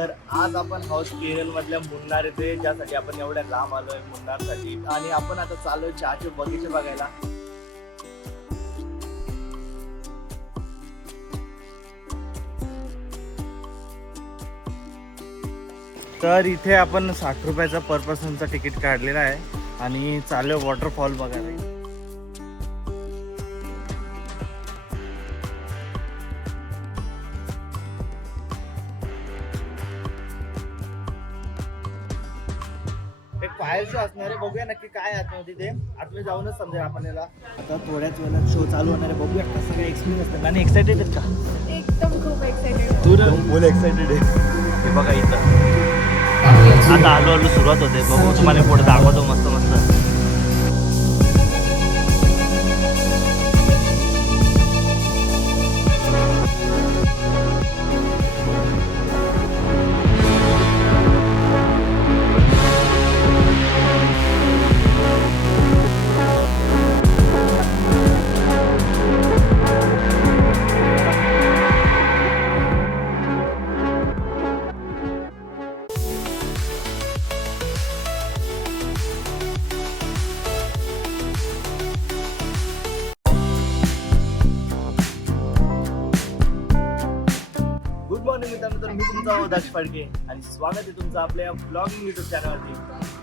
तर आज आपण आहोत केरळ मधल्या मुन्नार येथे, ज्यासाठी आपण एवढ्या लांब आलोय मुन्नारसाठी. आणि आपण आता चाललोय चहाचे बगीचे बघायला. तर इथे आपण 60 रुपयाचा पर पर्सनचा तिकीट काढलेला आहे आणि चाललोय वॉटरफॉल बघायला. एक फायर शो असणार आहे, बघूया नक्की काय आतमध्ये ते. आतमध्ये जाऊनच समजेल आपल्याला. आता थोड्याच वेळात शो चालू होणार आहे, बघूया कसं काय एक्सपिरियन्स असणार. आणि एक्साइटेड आहेत का? एकदम खूप एक्साइटेड. तू फुल एक्साइटेड आहे. हे बघा इथं आता आलो सुरुवात होते. बघू तुम्हाला पुढे दाखवतो मस्त मस्त. गुड मॉर्निंग मित्रांनो, तर मी तुमचा दक्ष फडके आणि स्वागत आहे तुमचं आपल्या ब्लॉगिंग युट्यूब चॅनलवरती.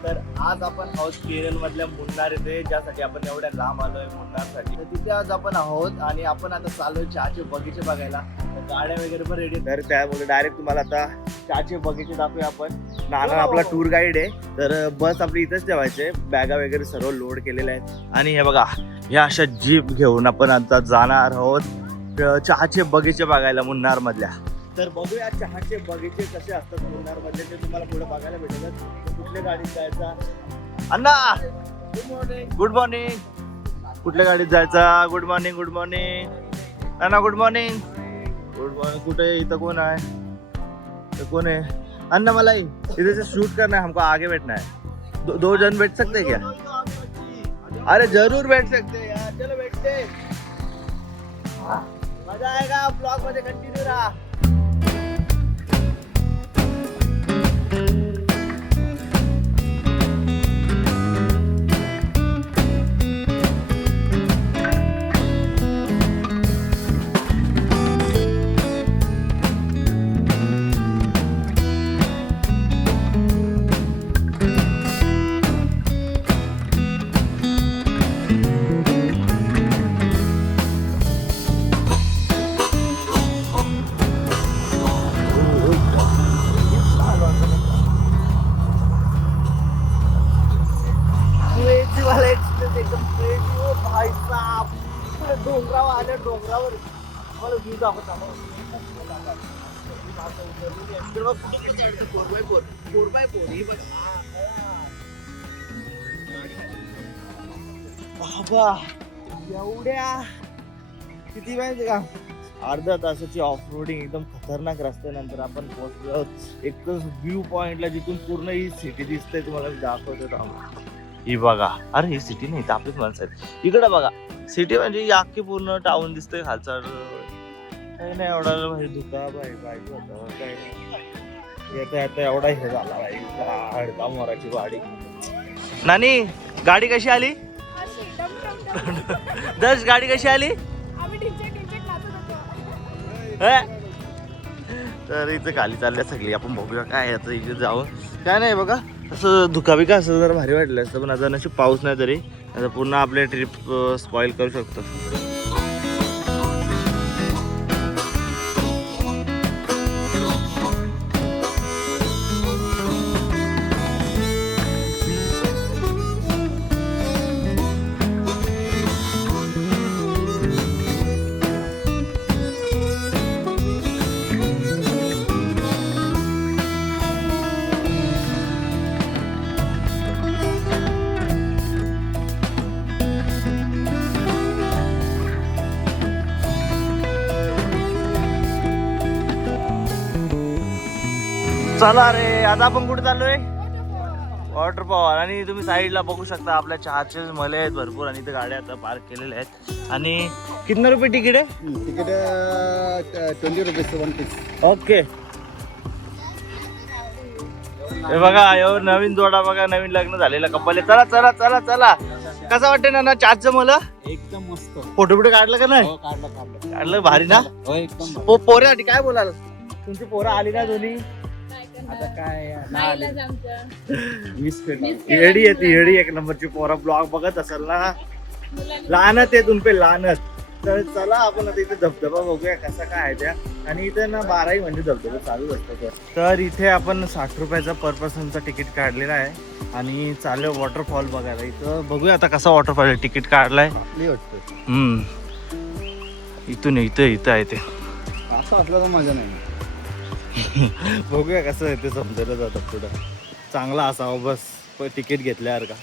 तर आज आपण आहोत केरळ मधल्या मुन्नार येथे, ज्यासाठी आपण एवढ्या लांब आलोय मुन्नारसाठी. तर तिथे आज आपण आहोत आणि आपण आता चाललोय चहाचे बगीचे बघायला. तर गाड्या वगैरे पण रेडी. तर त्यामुळे डायरेक्ट तुम्हाला आता चहाचे बगीचे दाखवूया आपण. नाना आपला टूर गाईड आहे, तर बस आपली इथेच ठेवायचे. बॅगा वगैरे सर्व लोड केलेल्या आहेत. आणि हे बघा, या अशा जीप घेऊन आपण आता जाणार आहोत चहाचे बगीचे बघायला मुन्नार मधल्या. तर बघूया चहाचे बगीचे कसे असतात मुन्नार मधले, ते तुम्हाला पुढे बघायला भेटेल. कुठल्या गाडीत जायचा अण्णा? Good morning. Good morning. कुठल्या गाडीत जायचा? Good morning. गुड मॉर्निंग अण्णा. Good morning. Good morning. कुठे इथं कोण आहे? तो कौन है? अन्ना मलाई इधर से शूट करना है, हमको आगे बैठना है. दो जन बैठ सकते हैं क्या? अरे जरूर बैठ सकते हैं यार, चलो बैठते. मजा आएगा. ब्लॉग मध्ये कंटिन्यू रहा. डोंगरावर आले, डोंगरावर मला व्ह्यू दाखवत आलो. बाबा एवढ्या किती माहिती का, अर्धा तासाची ऑफ रोडिंग एकदम खतरनाक रस्त्यानंतर आपण पोहोचलो आहोत एकच व्ह्यू पॉइंटला, जिथून पूर्ण ही सिटी दिसते. तुम्हाला दाखवतो. ही बघा, अरे ही सिटी नाही, आपलीच माणसं आहेत. इकडे बघा, सिटी म्हणजे अख्खी पूर्ण टाउन दिसतंय खालचा. काही नाही एवढा भाई धुका भाई पाहिजे होता. काही नाही येता येता एवढा हे झाला भाई. हडका मोराची गाडी. नानी गाडी कशी आली? दर्श गाडी कशी आली? तर इथं खाली चालल्या सगळी. आपण बघूया काय आता इथे जाऊन. काय नाही बघा, असं धुकाबिका असं जरा भारी वाटलं असतं, पण आता नशी पाऊस नाही तरी आता पूर्ण आपले ट्रिप स्पॉइल करू शकतो. चला रे, आता आपण कुठे चाललोय? वॉटरफॉल. आणि तुम्ही साईडला बघू शकता आपल्या चहाचे मले आहेत भरपूर. आणि इथे गाड्या आता पार्क केलेल्या आहेत. आणि किती रुपये तिकीट आहे? Ticket 20 rupees 1 piece. ओके. हे बघा यो नवीन जोडा बघा, नवीन लग्न झालेला कपल. चला चला चला चला. कसं वाटतं ना चारचं मला एकदम मस्त. फोटो बिटो काढलं का नाही? काढलं भारी ना. पोऱ्यासाठी काय बोलाल? तुमची पोरं आली ना दोन्ही? आता काय येडी येते येडी, एक नंबरची पोरा. ब्लॉग बघत असेल ना, लहानच आहे तुमचे लहानच. तर चला आपण आता इथे धबधबा बघूया कसा काय आहे त्या. आणि इथे ना 12ही म्हणजे धबधबा चालू असतो. तर इथे आपण 60 रुपयाचा पर पर्सनचा तिकीट काढलेला आहे आणि चालू वॉटरफॉल बघायला. इथं बघूया आता कसा वॉटरफॉल आहे. तिकीट काढलाय. इथून इथं आहे ते. असं असलं तर मजा नाही. बघूया कसं आहे ते, समजायला जातं पुढं. चांगला असावं बस तिकीट घेतल्यावर का.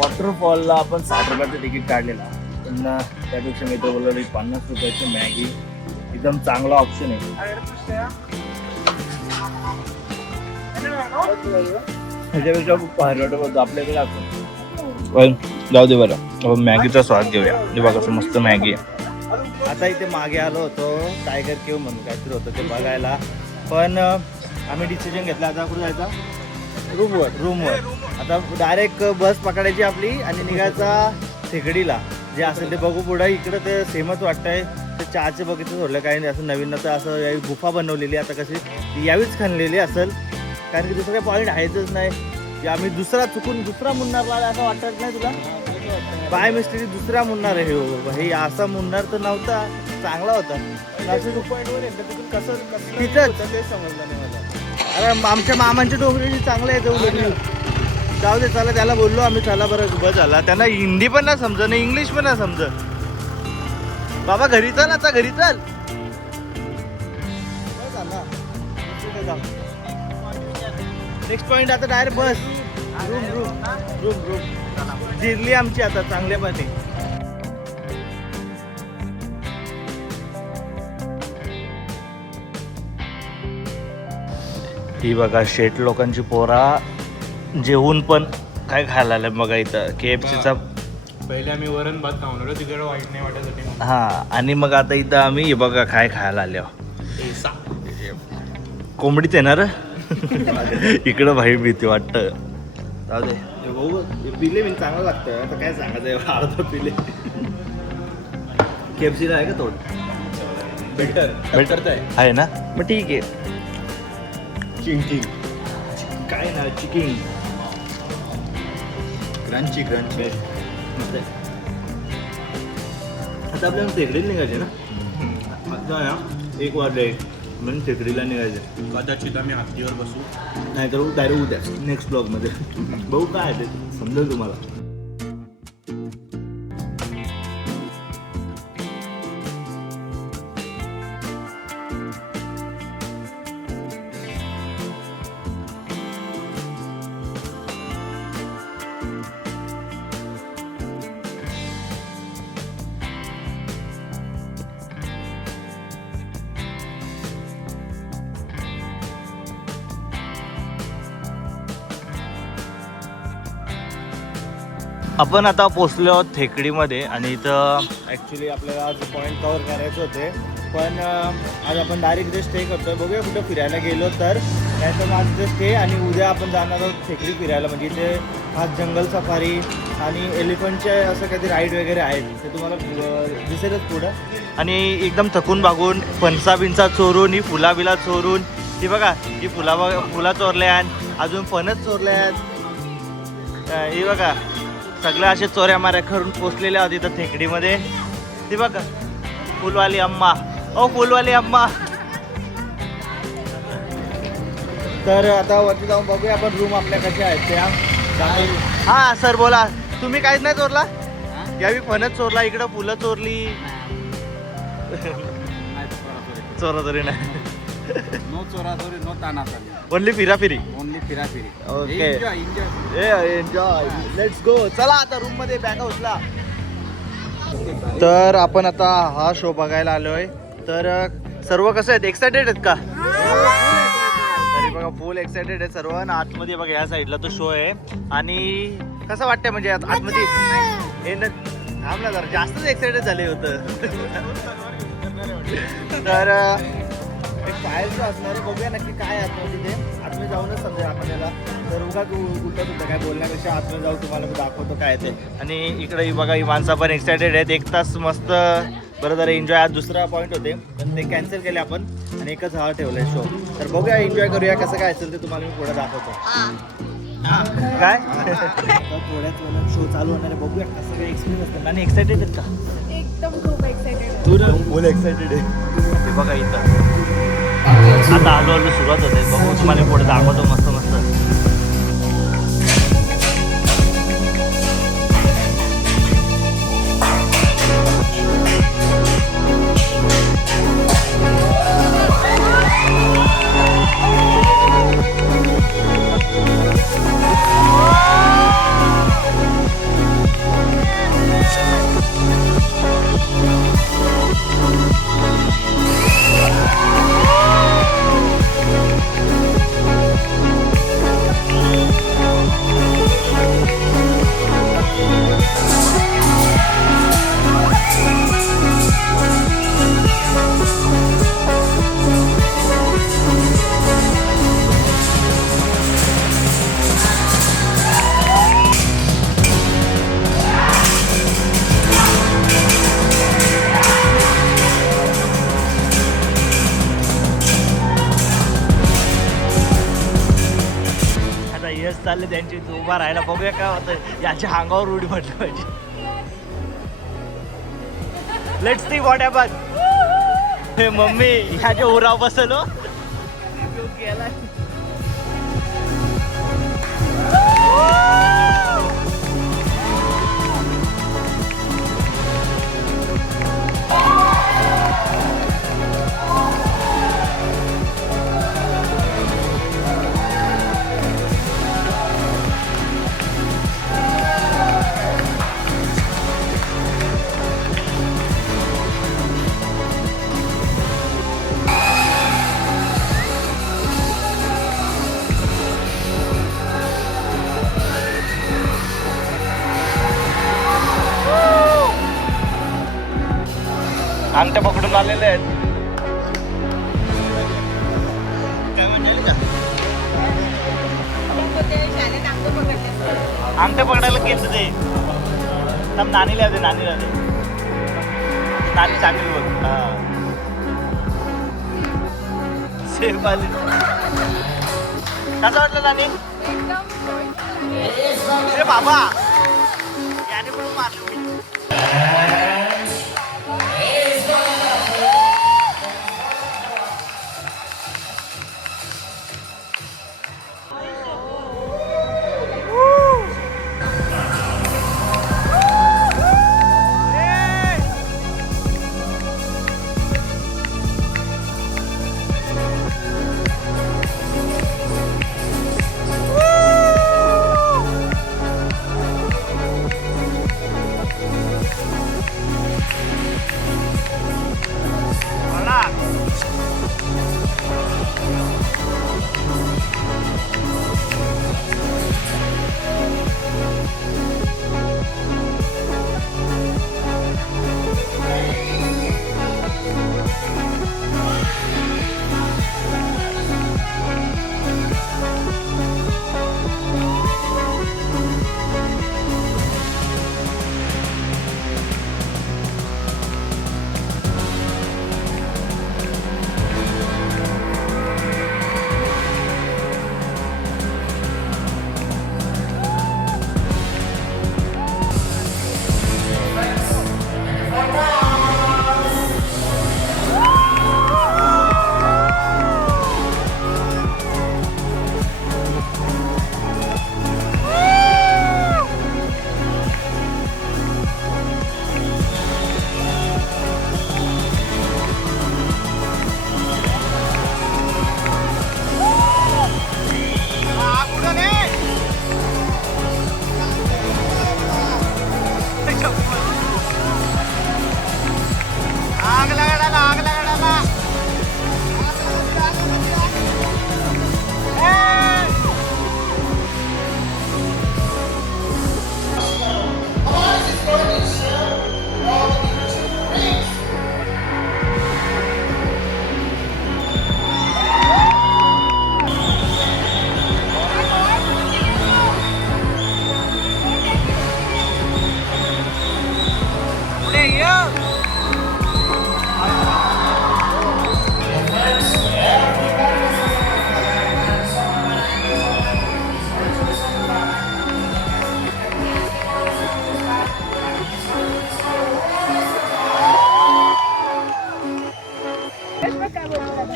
वॉटरफॉलला आपण 60 रुपयाचं तिकीट काढलेला, पण त्यापेक्षा मी तर बोललो 50 रुपयाची मॅगी एकदम चांगला ऑप्शन आहे. ह्याच्यापेक्षा खूप भारी वाटत आपल्याकडे असं. पण जाऊ दे बरं, मॅगीचा स्वाद घेऊया. हे बघा कसं मस्त मॅगी आहे. आता इथे मागे आलो होतो टायगर केव्ह म्हणून काहीतरी होतं ते बघायला, पण आम्ही डिसिजन घेतला आता कुठे जायचा, रूमवर. आता डायरेक्ट बस पकडायची आपली आणि निघायचा थेकडीला. जे असेल ते बघू पुढं. इकडं ते सेमच वाटतंय. ते चहाचे बघितलं सोडलं काही नाही. असं नवीन तर असं यावी गुफा बनवलेली आता कशी ती यावीच खणलेली असेल, कारण की दुसरं काही पॉईंट आहेच नाही. की आम्ही दुसरा मुन्नारला असं वाटत नाही तुला? बाय मिस्टेक दुसरा मुन्नार आहे हो हे. असा मुन्नार तर नव्हता, चांगला होता. तिथंच ते समजलं नाही मला. अरे आमच्या मामांच्या डोंगरी चांगलं आहे तेवढं. जाऊ दे चला, त्याला बोललो आम्ही चला बरं बस झाला. त्यांना हिंदी पण नाही समजत, नाही इंग्लिश पण नाही समजत. बाबा घरी चल, आता घरी चल. नेक्स्ट पॉइंट आता डायरेक्ट बस. रूम जिरली आमची आता चांगल्यापणे. ही बघा शेट लोकांची पोरा जेवून पण काय खायला आलं बघा इथं. KFCचा पहिले आम्ही वरण भात खाऊन आलो, तिकडे वाईट नाही वाटत. हा, आणि मग आता इथं आम्ही हे बघा काय खायला आलो. कोंबडीच येणार इकडं भाई भीती वाटतं. जाऊ दे पिले मी चांगलं लागतं. आता काय सांगायचं, अर्धा पिले. KFCला आहे का थोडं बेटर आहे ना, मग ठीक आहे. चिंकिंग काय ना, चिकिंग क्रंची आता आपल्याला टेकडीला निघायचे ना. आता ना 1 वाजले म्हणून टेकडीला निघायचे. कदाचित आम्ही हत्तीवर बसू, नाहीतर डायरेक्ट उद्या नेक्स्ट ब्लॉगमध्ये बघू काय आहे ते, समजेल तुम्हाला. आपण आता पोचलो आहोत थेकडीमध्ये आणि इथं ॲक्च्युली आपल्याला आज पॉईंट कवर करायचे होते, पण आज आपण डायरेक्ट इथे स्टे करतोय. बघूया कुठं फिरायला गेलो तर, नाही तर आज इथे स्टे आणि उद्या आपण जाणार आहोत थेकडी फिरायला. म्हणजे इथे खास जंगल सफारी आणि एलिफंटचे असं काहीतरी राईड वगैरे आहेत, ते तुम्हाला दिसेलच पुढं. आणि एकदम थकून भागून फणसा बिनसा चोरून, ही फुला बिला चोरून, ती बघा ही फुला चोरल्या, अजून फणच चोरल्या आहेत. ही बघा सगळं असे चोऱ्या माऱ्या करून पोचलेल्या होती इथं थेकडीमध्ये. ती बघा फुलवाली अम्मा, ओ फुलवाली अम्मा. तर आता वरती जाऊन बघूया आपण रूम आपल्या कशा आहेत त्या. हा सर बोला, तुम्ही काहीच नाही चोरला? यावी फणच चोरला, इकडं फुलं चोरली. चोरा तरी नाही. नो चोराचोरी, नो तानातानी. ओनली फिराफिरी. ओनली फिराफिरी. Okay. Enjoy enjoy. Enjoy. Let's go. चला आता रूम मध्ये बॅगा उचला. तर आपण आता हा शो बघायला आलोय. तर सर्व कसं आहेत, एक्सायटेड आहेत का? तरी बघा फुल एक्सायटेड आहे सर्व. आणि आतमध्ये बघा या साईडला तो शो आहे. आणि कसं वाटतंय म्हणजे आतमध्ये हे थांब ना जरा, जास्तच एक्सायटेड झाले होतं. तर एक फायर शो असणार आहे, बघूया नक्की काय आतमध्ये ते. आतमध्ये जाऊनच समजा आपण याला. तर उगा तू उलटत होतं काय बोलण्यापेक्षा आतमध्ये जाऊ, तुम्हाला मी दाखवतो काय ते. आणि इकडे ही बघा ही माणसं पण एक्सायटेड आहेत. 1 तास मस्त बरं जरा एन्जॉय. आज दुसरा पॉईंट होते पण ते कॅन्सल केले आपण आणि एकच हा ठेवलाय शो. तर बघूया एन्जॉय करूया, कसं काय असेल ते तुम्हाला मी पुढे दाखवतो. काय थोड्याच वेळात शो चालू होणार आहे, बघूया कसं काय एक्सपिरियन्स असतं. आणि एक्सायटेड आहेत का? एकदम खूप एक्साइटेड. तू ना फुल एक्सायटेड आहे. हे बघा इथं आता हळूहळू सुरुवात होते. बघू तुम्हाला पुढे दाखवतो मस्त मस्त. यश चालले त्यांची उभा राहायला, बघूया काय होतं. याच्या अंगावर उडी म्हटलं पाहिजे. Let's see what happen. हे मम्मी ह्याच्या उराव बसलो. अंगठ्या पकडून आलेले आहेत. अंगठ्या पकडायला गेलं ते. नानीला दे, नानीला दे. नानी चांगली बघ. हा सेफ आली. कसं वाटलं नानी? ए बाबा याने पण मारलं मी.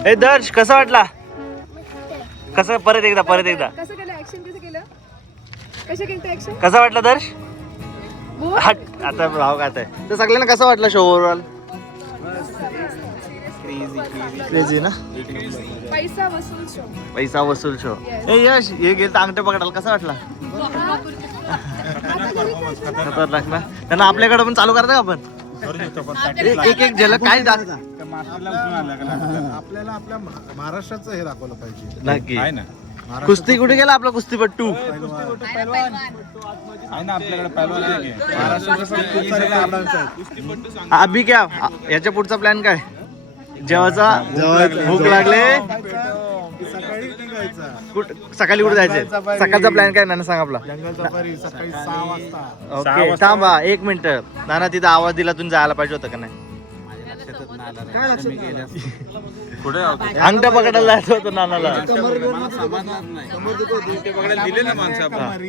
ए दर्श कसा वाटला? कसं परत एकदा कसं केलं ऍक्शन कसं केलं ऍक्शन कसा वाटला दर्श? हट, आता भाव खात आहे तर सगळ्यांना कसं वाटलं शो ओव्हरऑल? क्रेझी ना. पैसा वसूल शो. ए यश हे गेलं अंगठे पकडाल कसा वाटला? खतरनाक ना. त्यांना आपल्याकडे पण चालू करता का आपण? एक झलक काय दाखव. आपल्याला आपल्या महाराष्ट्राचं हे दाखवलं पाहिजे. नक्की कुस्ती कुठे गेला आपला कुस्तीपट्टू? आहे ना आपल्याकडे पहिलवान आहे की. अभि क्या याच्या पुढचा प्लॅन काय? जेवायचा भूक लागले सकाळी निघायचा. सकाळी कुठे जायचंय? सकाळचा प्लॅन काय नाना सांग आपला. जंगल सफारी सकाळी 6 वाजता. ओके थांबा 1 मिनिट. नाना तिथं आवाज दिला तुम्ही जायला पाहिजे होतं का नाही? अंगठा पकडायला जायचं होतं नानाला. दिले ना माणसं आपण.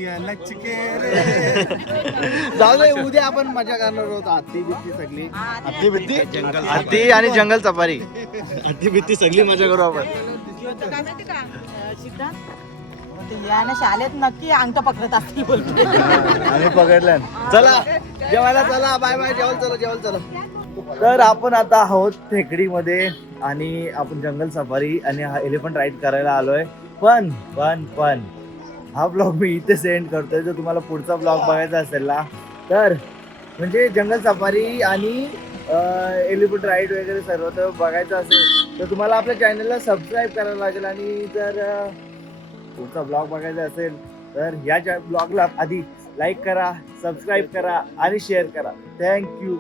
जाऊ दे उद्या आपण मजा करणार होतो. हत्ती बित्ती सगळी हत्ती आणि जंगल सफारी हत्ती बित्ती सगळी मजा करू आपण. याने शाळेत नक्की अंगठा पकडत असतील बोलते. आम्ही पकडलं. चला जेवायला चला. Bye bye. जेवायला चला. तर आपण आता आहोत टेकडीमध्ये आणि आपण जंगल सफारी आणि हा एलिफंट राईड करायला आलोय. पण हा ब्लॉग मी इथे सेंड करतोय. जर तुम्हाला पुढचा ब्लॉग बघायचा असेल ना तर म्हणजे जंगल सफारी आणि एलिफंट राईड वगैरे सर्व तर बघायचं असेल तर तुम्हाला आपल्या चॅनलला सबस्क्राईब करायला लागेल. आणि जर पुढचा ब्लॉग बघायचा असेल तर या ब्लॉगला आधी लाईक करा, सबस्क्राईब करा आणि शेअर करा. थँक्यू.